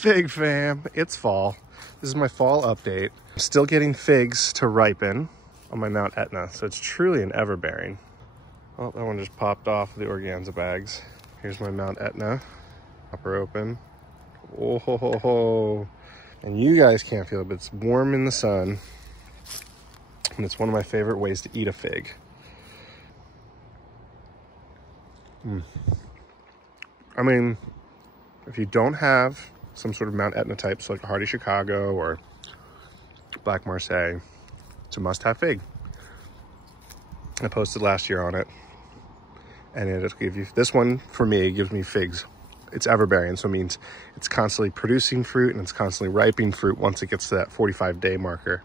Fig fam, it's fall. This is my fall update. I'm still getting figs to ripen on my Mount Etna, so it's truly an everbearing. Oh, that one just popped off the organza bags. Here's my Mount Etna. Pop her open. Oh, ho, ho, ho. And you guys can't feel it, but it's warm in the sun. And it's one of my favorite ways to eat a fig. I mean, if you don't have some sort of Mount Etna type, so like a Hardy Chicago or Black Marseille, it's a must-have fig. I posted last year on it, and it'll give you, this one for me, it gives me figs. It's everbearing, so it means it's constantly producing fruit and it's constantly ripening fruit once it gets to that 45-day marker.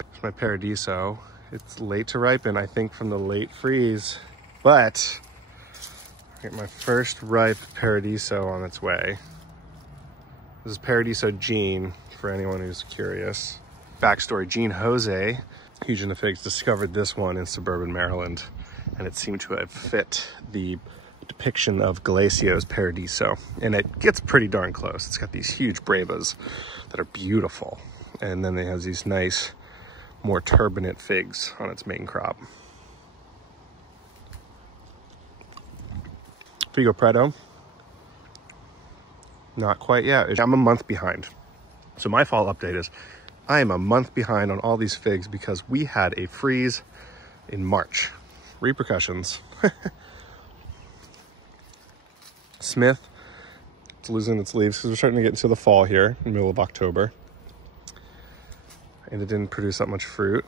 It's my Paradiso. It's late to ripen, I think, from the late freeze, but I get my first ripe Paradiso on its way. This is Paradiso Gene, for anyone who's curious. Backstory, Gene Jose, huge into figs, discovered this one in suburban Maryland, and it seemed to have fit the depiction of Galacio's Paradiso. And it gets pretty darn close. It's got these huge bravas that are beautiful. And then it has these nice, more turbinate figs on its main crop. Figo Preto. Not quite yet. I'm a month behind. So my fall update is I am a month behind on all these figs because we had a freeze in March. Repercussions. Smith, it's losing its leaves because we're starting to get into the fall here in the middle of October. And it didn't produce that much fruit.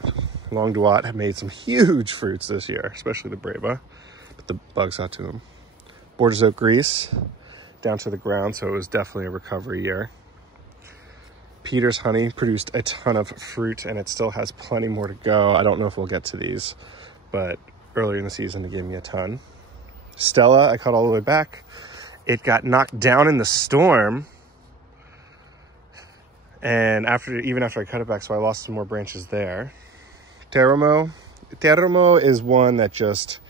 Long Duat have made some huge fruits this year, especially the Brava, but the bugs got to them. Borders Oak Grease, down to the ground, so it was definitely a recovery year. Peter's Honey produced a ton of fruit, and it still has plenty more to go. I don't know if we'll get to these, but earlier in the season, it gave me a ton. Stella, I cut all the way back. It got knocked down in the storm, and even after I cut it back, so I lost some more branches there. Teramo is one that it's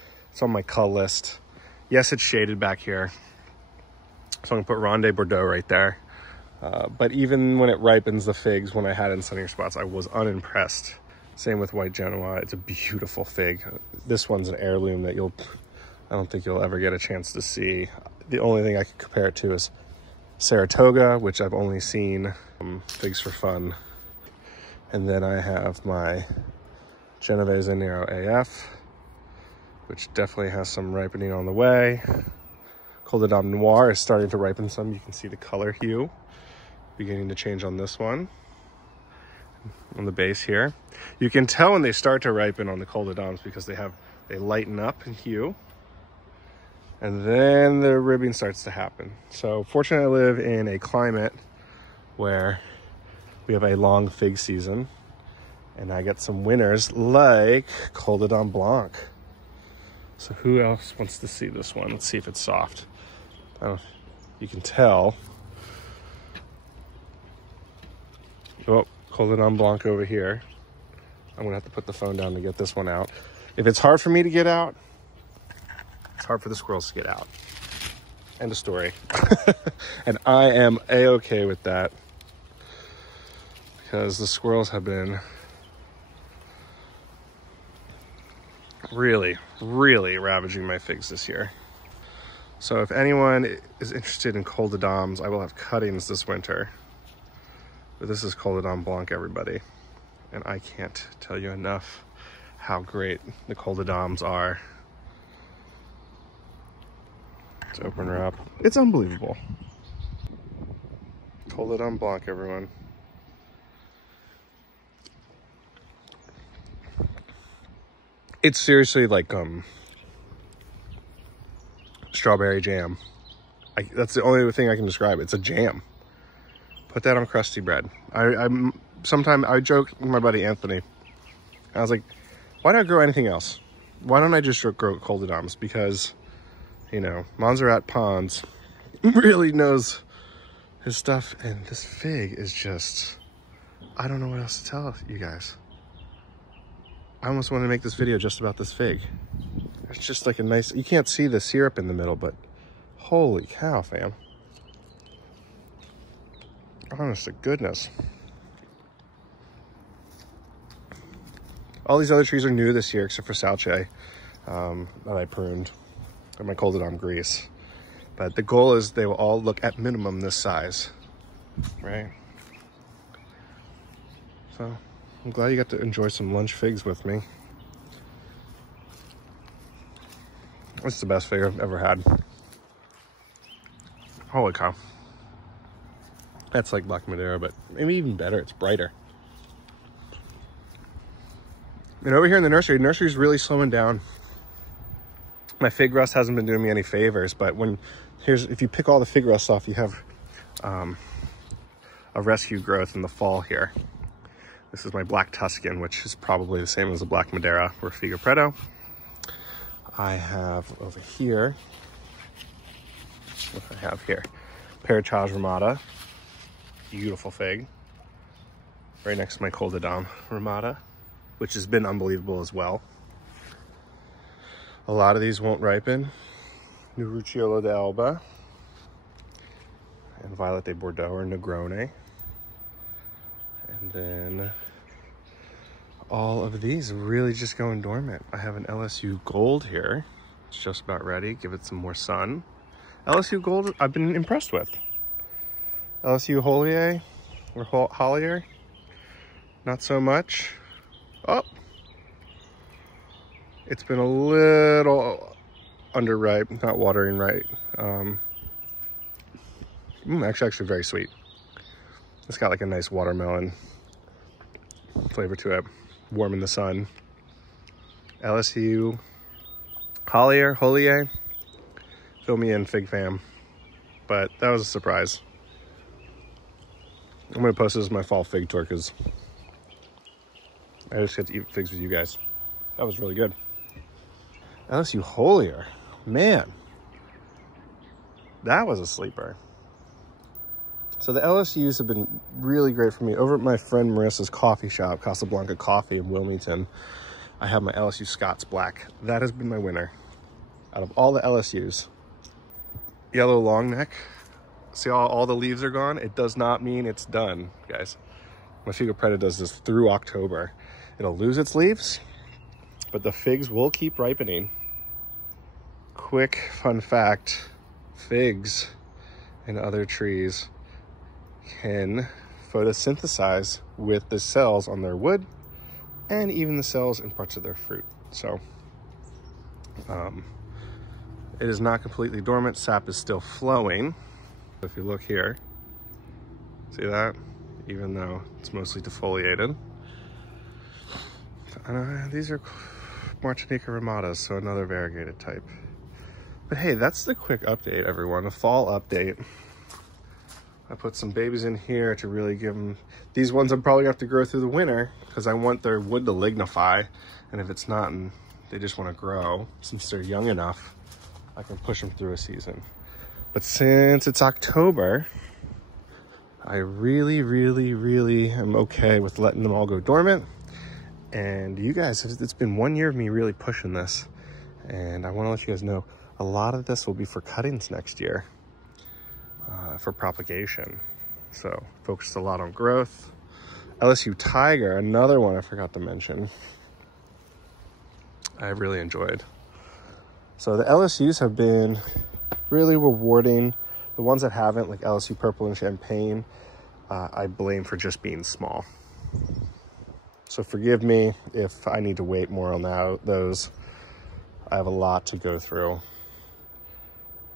on my cull list. Yes, it's shaded back here, so I'm gonna put Ronde Bordeaux right there. But even when it ripens the figs, when I had it in sunnier spots, I was unimpressed. Same with White Genoa. It's a beautiful fig. This one's an heirloom that I don't think you'll ever get a chance to see. The only thing I could compare it to is Saratoga, which I've only seen figs for fun. And then I have my Genovese Nero AF, which definitely has some ripening on the way. Col de Dame Noir is starting to ripen some. You can see the color hue beginning to change on this one, on the base here. You can tell when they start to ripen on the Col de Dames because they lighten up in hue, and then the ribbing starts to happen. So fortunately, I live in a climate where we have a long fig season, and I get some winners like Col de Dame Blanc. So who else wants to see this one? Let's see if it's soft. You can tell. Oh, Col de Dame Blanc over here. I'm gonna have to put the phone down to get this one out. If it's hard for me to get out, it's hard for the squirrels to get out. End of story. And I am a-okay with that because the squirrels have been really, really ravaging my figs this year. So if anyone is interested in Col de Dames, I will have cuttings this winter. But this is Col de Dame Blanc, everybody. And I can't tell you enough how great the Col de Dames are. Let's open her up. It's unbelievable. Col de Dame Blanc, everyone. It's seriously like strawberry jam. That's the only thing I can describe. It's a jam. Put that on crusty bread. Sometimes I joke with my buddy Anthony. I was like, why don't I grow anything else? Why don't I just grow Col de Dames? Because, you know, Montserrat Pons really knows his stuff. And this fig is just, I don't know what else to tell you guys. I almost want to make this video just about this fig. It's just like a nice, you can't see the syrup in the middle, but holy cow, fam. honest to goodness. All these other trees are new this year, except for Salce, that I pruned, and my Col de Dame Noir. But the goal is they will all look at minimum this size, right? So I'm glad you got to enjoy some lunch figs with me. It's the best fig I've ever had. Holy cow. That's like Black Madeira, but maybe even better, it's brighter. And over here in the nursery's really slowing down. My fig rust hasn't been doing me any favors, but if you pick all the fig rust off, you have a rescue growth in the fall here. This is my Black Tuscan, which is probably the same as the Black Madeira or Figo Preto. I have over here, what do I have here? Paradiso Ramada, beautiful fig. Right next to my Col de Dame Ramada, which has been unbelievable as well. A lot of these won't ripen. Nurucciolo d'Alba and Violet de Bordeaux or Negrone. And then all of these are really just going dormant. I have an LSU Gold here. It's just about ready. Give it some more sun. LSU Gold I've been impressed with. LSU Holier or Hollier, not so much. Oh, it's been a little underripe, not watering right. Actually very sweet. It's got like a nice watermelon flavor to it. Warm in the sun. LSU Holier, fill me in, fig fam. But that was a surprise. I'm gonna post this as my fall fig tour because I just get to eat figs with you guys. That was really good. LSU Holier, man, that was a sleeper. So the LSUs have been really great for me. Over at my friend Marissa's coffee shop, Casablanca Coffee in Wilmington, I have my LSU Scots Black. That has been my winner out of all the LSUs. Yellow long neck. See how all the leaves are gone? It does not mean it's done, guys. My Figo Preto does this through October. It'll lose its leaves, but the figs will keep ripening. Quick fun fact, figs and other trees can photosynthesize with the cells on their wood and even the cells in parts of their fruit. So it is not completely dormant. Sap is still flowing. If you look here, see that? Even though it's mostly defoliated. These are Martinica Ramadas, so another variegated type. But hey, that's the quick update, everyone, a fall update. I put some babies in here to really give them, these ones I'm probably gonna have to grow through the winter because I want their wood to lignify. And if it's not, and they just wanna grow, since they're young enough, I can push them through a season. But since it's October, I really am okay with letting them all go dormant. And you guys, it's been 1 year of me really pushing this. And I wanna let you guys know, a lot of this will be for cuttings next year. For propagation. So focused a lot on growth. LSU Tiger, another one I forgot to mention. I really enjoyed. So the LSUs have been really rewarding. The ones that haven't, like LSU Purple and Champagne, I blame for just being small. So forgive me if I need to wait more on those. I have a lot to go through.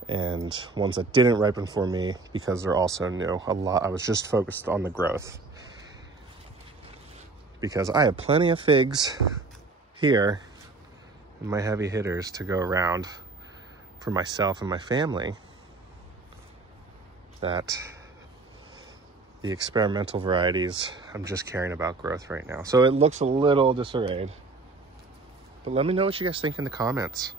And ones that didn't ripen for me because they're also new. I was just focused on the growth. Because I have plenty of figs here and my heavy hitters to go around for myself and my family, that the experimental varieties, I'm just caring about growth right now. So it looks a little disarrayed. But let me know what you guys think in the comments.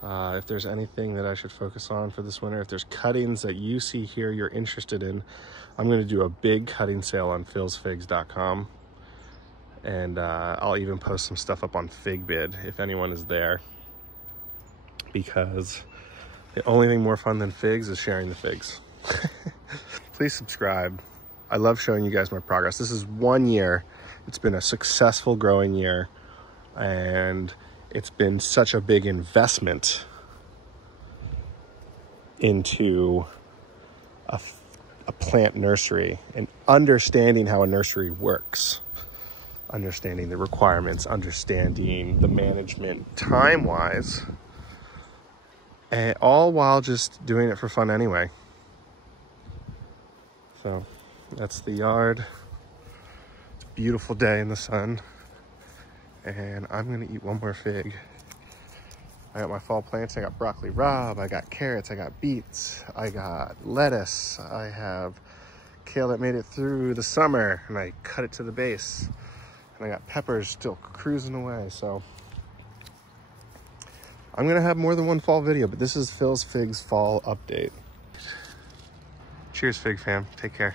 If there's anything that I should focus on for this winter, if there's cuttings that you see here you're interested in, I'm going to do a big cutting sale on philsfigs.com. And I'll even post some stuff up on FigBid if anyone is there. Because the only thing more fun than figs is sharing the figs. Please subscribe. I love showing you guys my progress. This is 1 year. It's been a successful growing year, and it's been such a big investment into a plant nursery and understanding how a nursery works, understanding the requirements, understanding the management time-wise, and all while just doing it for fun anyway. So that's the yard. It's a beautiful day in the sun, and I'm gonna eat one more fig. I got my fall plants. I got broccoli rabe, I got carrots, I got beets, I got lettuce, I have kale that made it through the summer and I cut it to the base, and I got peppers still cruising away. So I'm gonna have more than one fall video, but this is Phil's Figs fall update. Cheers, Fig fam. Take care.